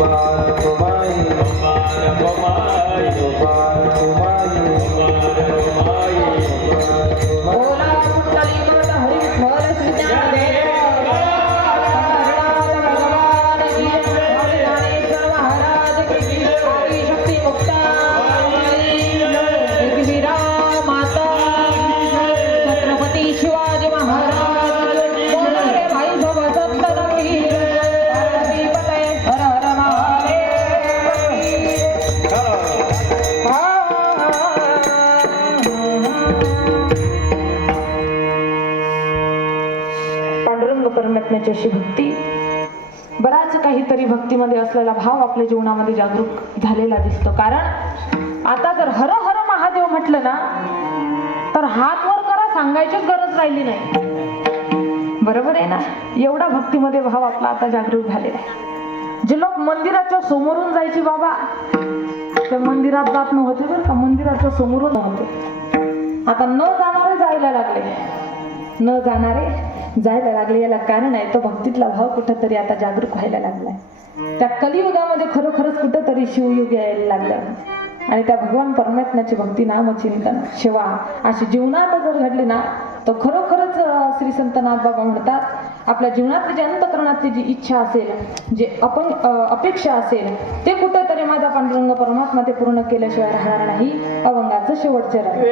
Hola, अशी भक्ती. बराच काहीतरी भक्तीमध्ये असलेला भाव आपल्या जीवनामध्ये जागरूक झालेला दिसतो. कारण आता जर हर हर महादेव म्हटलं ना तर हात वर करा सांगायचीच गरज राहिली नाही. बरोबर आहे ना? एवढा भक्तीमध्ये भाव आपला आता जागरूक झालेला आहे. जे लोक मंदिराच्या समोरून जायचे बाबा त्या मंदिरात जात नव्हते बरं का? मंदिराच्या समोरून नव्हते. आता न जाणारे जायला लागले. न जाणारे जायला लागले. याला कारण आहे तो भक्तीतला भाव कुठंतरी आता जागरूक व्हायला लागलाय. त्या कलियुगामध्ये खरोखरच कुठंतरी शिवयुग यायला लागलं आणि त्या भगवान परमात्म्याची भक्ती नामचिंतन शिवा अशी जीवनात जर घडली ना तर खरोखरच श्री संत नाथबाबा म्हणतात आपल्या जीवनातली जी अंतकरणातली जी इच्छा असेल जे आपण अपेक्षा असेल ते कुठंतरी माझा पांडुरंग परमात्मा ते पूर्ण केल्याशिवाय राहणार नाही. अभंगाचं शेवटचे राहील.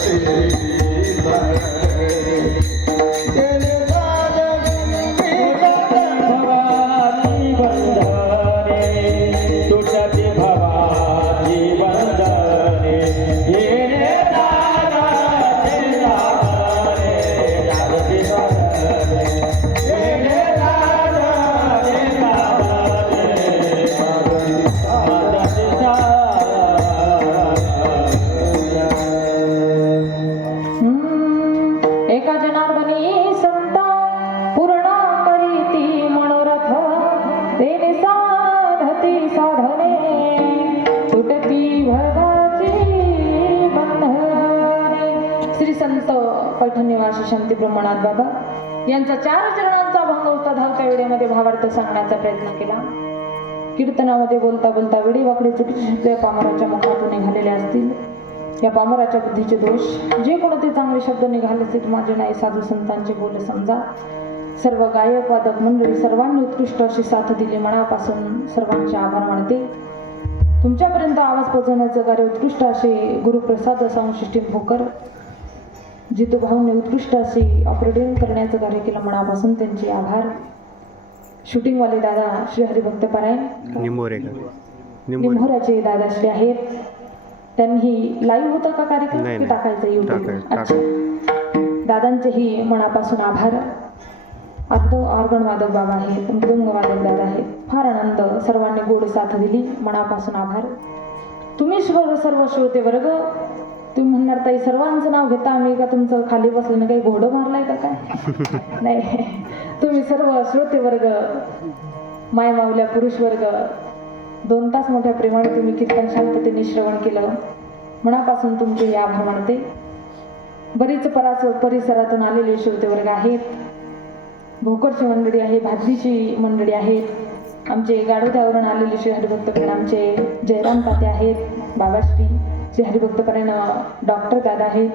birthday पैठणनिवासी प्रमाणात बाबा. यांचा चार चरणांचा भंग होता धावत्या वेळेमध्ये भावार्थ सांगण्याचा प्रयत्न केला. कीर्तनामध्ये बोलता बोलता वेळी वाकडे चुकीचे पामराच्या मुखातून निघालेले असतील. या पामराच्या बुद्धीचे दोष. जे कोणते चांगले शब्द निघाले असतील माझे नाही साधू संतांचे बोल समजा. सर्व गायक वादक मंडळी सर्वांनी उत्कृष्ट अशी साथ दिली मनापासून सर्वांचे आभार मानते. तुमच्यापर्यंत आवाज पोहोचवण्याचं कार्य उत्कृष्ट असे गुरुप्रसाद संशिष्टी भोकर. जितू भाऊने उत्कृष्ट अशी ऑपरेटिंग करण्याचं कार्य केलं मनापासून त्यांचे आभार. शूटिंगवाले दादा श्री हरिभक्त पारायण. निंबोरे निंभोराचे दादाश्री आहेत. त्यांनी लाईव्ह होतं का कार्यक्रम. टाकायचं युट्यूब अच्छा. दादांचेही मनापासून आभार. अर्ध ऑर्गन वादक बाबा आहेत मृदंग वादक दादा आहेत फार आनंद सर्वांनी गोड साथ दिली. मनापासून आभार. तुम्ही सर्व सर्व श्रोते वर्ग तुम्ही म्हणणार ताई सर्वांचं नाव घेता आम्ही का? तुमचं खाली बसल्यानं काही घोडं मारलाय का काय? नाही. तुम्ही सर्व श्रोते वर्ग माय माऊल्या पुरुष वर्ग दोन तास मोठ्या प्रेमाने तुम्ही कीर्तन शांततेने श्रवण केलं. मनापासून तुमचे हे आभार मानते बरीच परास परिसरातून आलेले श्रोते वर्ग आहेत भोकरची मंडळी आहे भाजलीची मंडळी आहेत आमचे गाडोद्यावरून आलेले श्री हरिभक्तपण आमचे जयराम ताते आहेत बाबाश्री. श्री हरिभक्तपरायण डॉक्टर दादा आहेत.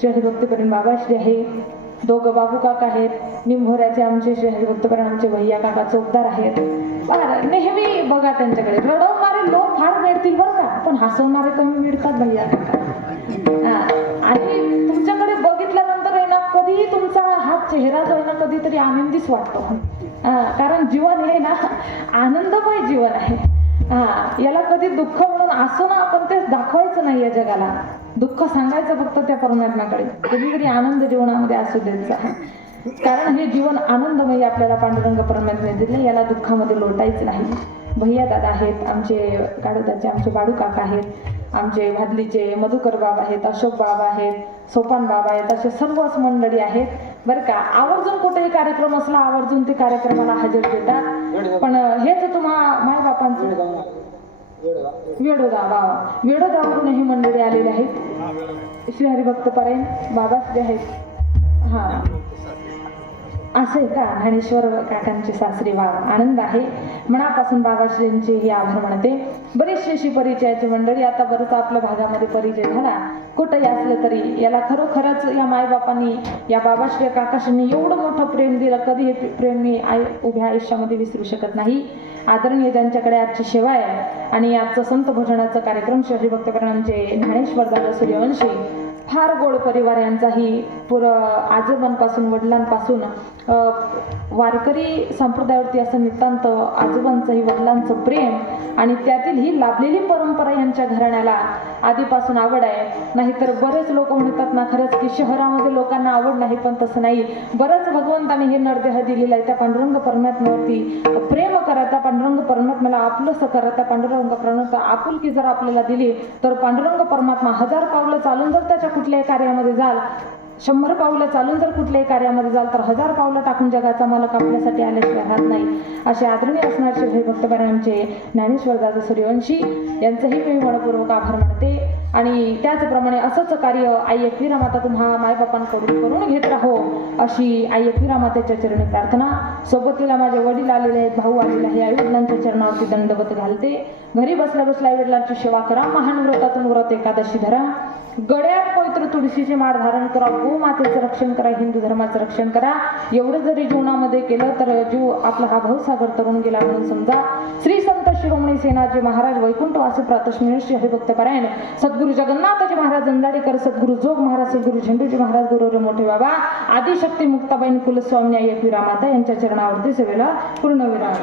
श्री हरिभक्तपरायण बाबाश्री आहे. दोघं बाबू काका आहेत. निंभोऱ्याचे आमचे श्री हरिभक्तपरायण आमचे भैया काका चौकदार आहेत. फार नेहमी बघा त्यांच्याकडे. रडवणारे लोक फार मिळतील बरं का? पण हसवणारे कमी मिळतात भैया काका. आणि तुमच्याकडे बघितल्यानंतर आहे ना कधीही तुमचा हा चेहरा जो आहे ना कधीतरी आनंदीच वाटतो. हा, कारण जीवन हे ना आनंदमय जीवन आहे. हा. याला कधी दुःख असं ना आपण तेच दाखवायचं नाही या जगाला. दुःख सांगायचं फक्त त्या परमात्म्याकडे. कधीतरी आनंद जीवनामध्ये असू द्यायचा कारण हे जीवन आनंदमय आपल्याला पांडुरंग परमात्म्याने दिले. याला दुःखामध्ये लोटायचं नाही. भैया दादा आहेत आमचे काढोदाचे आमचे बाडू काका आहेत आमचे भादलीचे मधुकर बाबा आहेत अशोक बाबा आहेत सोपान बाबा आहेत असे सर्वच मंडळी आहेत. बरं का आवर्जून कुठेही कार्यक्रम असला आवर्जून ते कार्यक्रमाला हजर देतात पण हेच तुम्हा मायबापांचं वेडोदा वा. वेडोदावरून ही मंडळी आलेली आहेत. श्री हरिभक्त बाबा जे आहेत. हा. असे का? ज्ञानेश्वर काकांची सासरी वाव आनंद आहे. मनापासून बाबाश्रींचे ही आभार म्हणते. बरीचशी अशी परिचयाची मंडळी आता बरंच आपल्या भागामध्ये परिचय झाला. कुठंही असलं तरी याला खरोखरच या मायबापांनी या बाबाश्री काकाश्रींनी एवढं मोठं प्रेम दिलं कधी हे प्रेम मी आय उभ्या आयुष्यामध्ये विसरू शकत नाही. आदरणीय ज्यांच्याकडे आजची सेवा आहे आणि आजचं संत भजनाचा कार्यक्रम श्री हरिभक्तपरांचे ज्ञानेश्वर दादा सूर्यवंशी फार गोड परिवार यांचाही पुर आजोबांपासून वडिलांपासून वारकरी संप्रदायावरती असं नितांत आजोबांचंही वडिलांचं प्रेम आणि त्यातील ही लाभलेली परंपरा यांच्या घराण्याला आधीपासून आवड आहे. नाहीतर बरेच लोक म्हणतात ना खरंच की शहरामध्ये लोकांना आवड नाही पण तसं नाही. बरंच भगवंताने हे नरदेह दिलेला आहे. त्या पांडुरंग परमात्म्यावरती प्रेम करा त्या पांडुरंग परमात्म्याला आपलंसं करा त्या पांडुरंग परमात्मा आपुलकी जर आपल्याला दिली तर पांडुरंग परमात्मा हजार पावलं चालून जर त्याच्या कुठल्याही कार्यामध्ये जाल शंभर पावलं चालून जर कुठल्याही कार्यामध्ये जाल तर हजार पावलं टाकून जगाचा मालक आपल्यासाठी आल्याशिवाय राहत नाही. असे आदरणीय असणारे श्री भक्तपणे ज्ञानेश्वर दादा सूर्यवंशी यांचंही मी मनपूर्वक आभार मानते. आणि त्याचप्रमाणे असंच कार्य आई एकविरा माता तुम्हा मायबापांकडून करून घेत राहो अशी आई एकविरा मातेच्या चरणी प्रार्थना. सोबतीला माझे वडील आलेले आहेत भाऊ आलेले आहे. आई वडिलांच्या चरणावरती दंडवत घालते. घरी बसल्या बसल्या आई वडिलांची सेवा करा. महान व्रतातून व्रत एकादशी धरा. गड्यात पवित्र तुळशीचे माळ धारण करा. गोमातेचं रक्षण करा. हिंदू धर्माचं रक्षण करा. एवढं जरी जीवनामध्ये केलं तर जीव आपला हा भाऊसागर तरुण गेला म्हणून समजा. श्री संत शिरोमणी सेनाजी महाराज वैकुंठवासी प्रातश्मी श्री हरिभक्त पारायण. सद्गुरु जगन्नाथजी महाराज अंधारीकर सद्गुरु जोग महाराज सद्गुरु झेंडूजी महाराज गुरुरे मोठे बाबा आदिशक्ती मुक्ताबाईन कुलस्वामी आई विरा माता यांच्या चरणावरती सेवेला पूर्णविराम